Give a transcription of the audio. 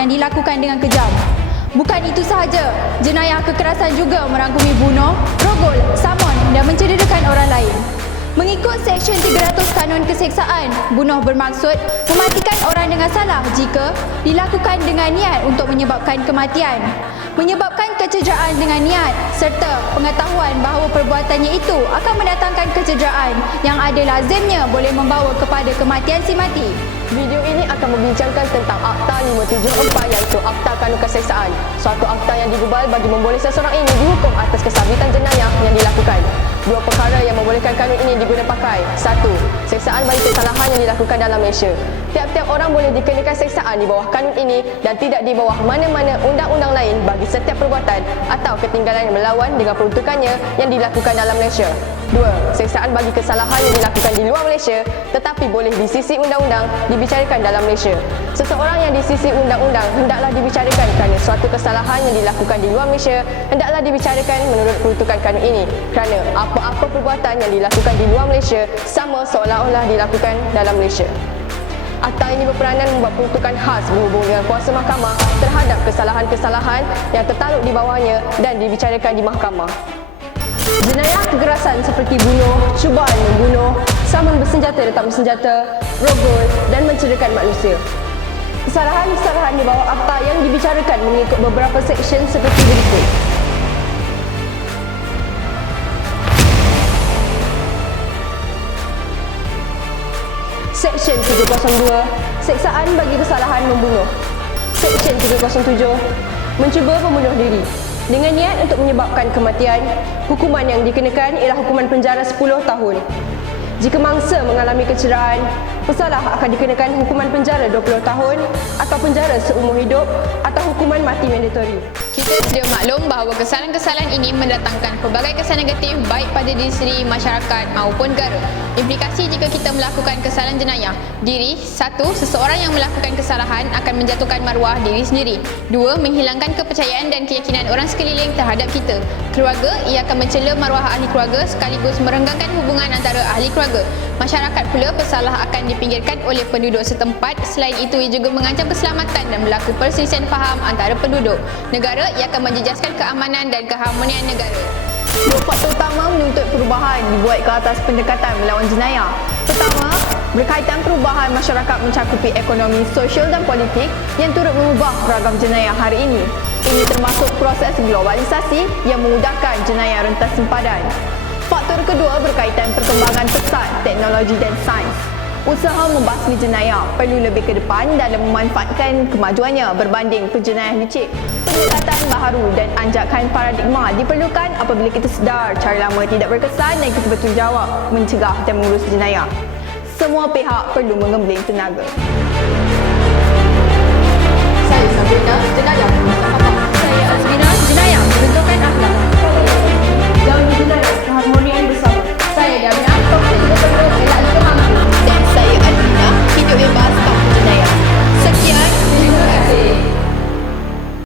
yang dilakukan dengan kejam. Bukan itu sahaja, jenayah kekerasan juga merangkumi bunuh, rogol, samun dan mencederakan orang lain. Mengikut Seksyen 300 Kanun Keseksaan, bunuh bermaksud mematikan orang dengan salah jika dilakukan dengan niat untuk menyebabkan kematian, menyebabkan kecederaan dengan niat serta pengetahuan bahawa perbuatannya itu akan mendatangkan kecederaan yang ada lazimnya boleh membawa kepada kematian si mati. Video ini akan membincangkan tentang Akta 574 iaitu Akta Kanun Keseksaan, suatu akta yang digubal bagi memboleh seseorang ini dihukum atas kesabitan jenayah yang dilakukan. Dua perkara yang membolehkan kanun ini diguna pakai. 1. Seksaan bagi kesalahan yang dilakukan dalam Malaysia. Tiap-tiap orang boleh dikenakan seksaan di bawah kanun ini dan tidak di bawah mana-mana undang-undang lain bagi setiap perbuatan atau ketinggalan yang melawan dengan peruntukannya yang dilakukan dalam Malaysia. 2. Seksaan bagi kesalahan yang dilakukan di luar Malaysia tetapi boleh di sisi undang-undang dibicarakan dalam Malaysia. Seseorang yang di sisi undang-undang hendaklah dibicarakan kerana suatu kesalahan yang dilakukan di luar Malaysia hendaklah dibicarakan menurut peruntukan kanun ini kerana apa-apa perbuatan yang dilakukan di luar Malaysia sama seolah-olah dilakukan dalam Malaysia. Akta ini berperanan membuat peruntukan khas berhubung dengan kuasa mahkamah terhadap kesalahan-kesalahan yang tertakluk di bawahnya dan dibicarakan di mahkamah. Jenayah kekerasan seperti bunuh, cubaan membunuh, samun bersenjata dan tak bersenjata, rogol dan mencederakan manusia. Kesalahan-kesalahan di bawah akta yang dibicarakan mengikut beberapa seksyen seperti berikut. Seksyen 302, seksaan bagi kesalahan membunuh. Seksyen 307, mencuba membunuh diri. Dengan niat untuk menyebabkan kematian, hukuman yang dikenakan ialah hukuman penjara 10 tahun. Jika mangsa mengalami kecederaan, pesalah akan dikenakan hukuman penjara 20 tahun atau penjara seumur hidup atau hukuman mati mandatori. Kita sedia maklum bahawa kesalahan-kesalahan ini mendatangkan pelbagai kesan negatif baik pada diri sendiri, masyarakat maupun negara. Implikasi jika kita melakukan kesalahan jenayah. Diri, 1. Seseorang yang melakukan kesalahan akan menjatuhkan maruah diri sendiri. 2. Menghilangkan kepercayaan dan keyakinan orang sekeliling terhadap kita. Keluarga, ia akan mencela maruah ahli keluarga sekaligus merenggangkan hubungan antara ahli keluarga. Masyarakat pula, pesalah akan dipinggirkan oleh penduduk setempat. Selain itu, ia juga mengancam keselamatan dan berlaku perselisihan faham antara penduduk. Negara, ia akan menjejaskan keamanan dan keharmonian negara. Dua faktor utama menuntut perubahan dibuat ke atas pendekatan melawan jenayah. Pertama, berkaitan perubahan masyarakat mencakupi ekonomi, sosial dan politik yang turut mengubah ragam jenayah hari ini. Ini termasuk proses globalisasi yang memudahkan jenayah rentas sempadan. Faktor kedua berkaitan perkembangan pesat teknologi dan sains. Usaha membasmi jenayah perlu lebih ke depan dalam memanfaatkan kemajuannya berbanding penjenayah licik. Pendekatan baharu dan anjakan paradigma diperlukan apabila kita sedar cara lama tidak berkesan dan kita bertanggungjawab mencegah dan mengurus jenayah. Semua pihak perlu menggembling tenaga. Saya Sabrina